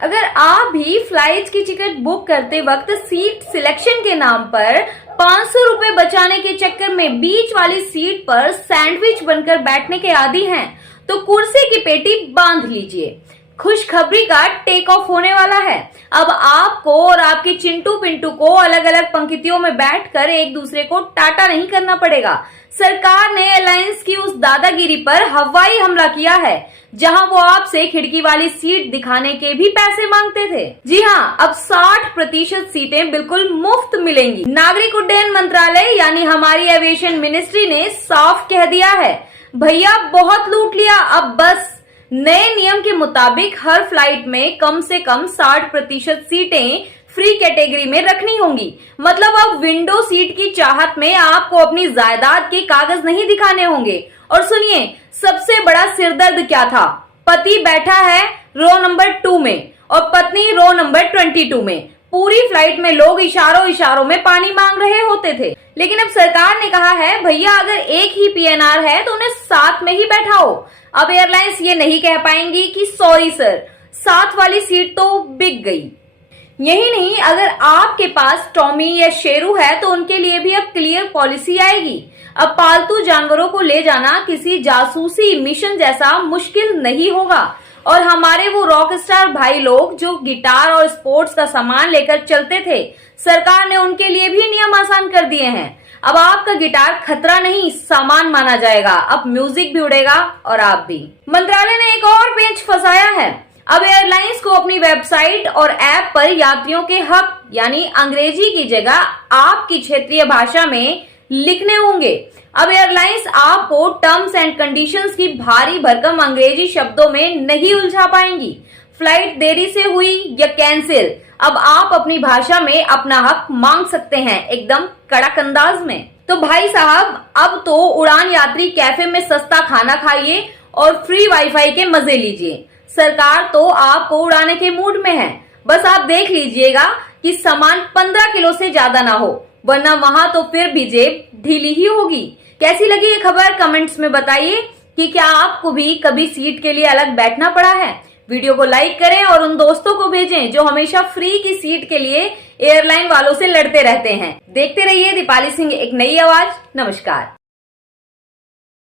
अगर आप भी फ्लाइट की टिकट बुक करते वक्त सीट सिलेक्शन के नाम पर 500 रुपए बचाने के चक्कर में बीच वाली सीट पर सैंडविच बनकर बैठने के आदी हैं, तो कुर्सी की पेटी बांध लीजिए। खुशखबरी का टेक ऑफ होने वाला है। अब आपको और आपके चिंटू पिंटू को अलग अलग पंक्तियों में बैठकर एक दूसरे को टाटा नहीं करना पड़ेगा। सरकार ने एयरलाइंस की उस दादागिरी पर हवाई हमला किया है, जहां वो आपसे खिड़की वाली सीट दिखाने के भी पैसे मांगते थे। जी हाँ, अब 60% सीटें बिल्कुल मुफ्त मिलेंगी। नागरिक उड्डयन मंत्रालय यानी हमारी एविएशन मिनिस्ट्री ने साफ कह दिया है, भैया बहुत लूट लिया, अब बस नए नियम के मुताबिक हर फ्लाइट में कम से कम 60% सीटें फ्री कैटेगरी में रखनी होंगी। मतलब अब विंडो सीट की चाहत में आपको अपनी जायदाद के कागज नहीं दिखाने होंगे। और सुनिए, सबसे बड़ा सिरदर्द क्या था? पति बैठा है रो नंबर 2 में और पत्नी रो नंबर 22 में। पूरी फ्लाइट में लोग इशारों में पानी मांग रहे होते थे। लेकिन अब सरकार ने कहा है, भैया अगर एक ही पीएनआर है तो उन्हें साथ में ही बैठाओ। अब एयरलाइंस ये नहीं कह पाएंगी कि सॉरी सर, साथ वाली सीट तो बिक गई। यही नहीं, अगर आपके पास टॉमी या शेरू है तो उनके लिए भी अब क्लियर पॉलिसी आएगी। अब पालतू जानवरों को ले जाना किसी जासूसी मिशन जैसा मुश्किल नहीं होगा। और हमारे वो रॉक स्टार भाई लोग जो गिटार और स्पोर्ट्स का सामान लेकर चलते थे, सरकार ने उनके लिए भी नियम आसान कर दिए हैं। अब आपका गिटार खतरा नहीं, सामान माना जाएगा। अब म्यूजिक भी उड़ेगा और आप भी। मंत्रालय ने एक और पेंच फंसाया है। अब एयरलाइंस को अपनी वेबसाइट और ऐप पर यात्रियों के हक यानी अंग्रेजी की जगह आपकी क्षेत्रीय भाषा में लिखने होंगे। अब एयरलाइंस आपको टर्म्स एंड कंडीशंस की भारी भरकम अंग्रेजी शब्दों में नहीं उलझा पाएंगी। फ्लाइट देरी से हुई या कैंसिल, अब आप अपनी भाषा में अपना हक मांग सकते हैं, एकदम कड़क अंदाज में। तो भाई साहब, अब तो उड़ान यात्री कैफे में सस्ता खाना खाइए और फ्री वाईफाई के मजे लीजिए। सरकार तो आपको उड़ाने के मूड में है। बस आप देख लीजिएगा कि सामान 15 किलो से ज्यादा ना हो, वरना वहां तो फिर भी जेब ढीली ही होगी। कैसी लगी ये खबर कमेंट्स में बताइए कि क्या आपको भी कभी सीट के लिए अलग बैठना पड़ा है। वीडियो को लाइक करें और उन दोस्तों को भेजें जो हमेशा फ्री की सीट के लिए एयरलाइन वालों से लड़ते रहते हैं। देखते रहिए दीपाली सिंह एक नई आवाज। नमस्कार।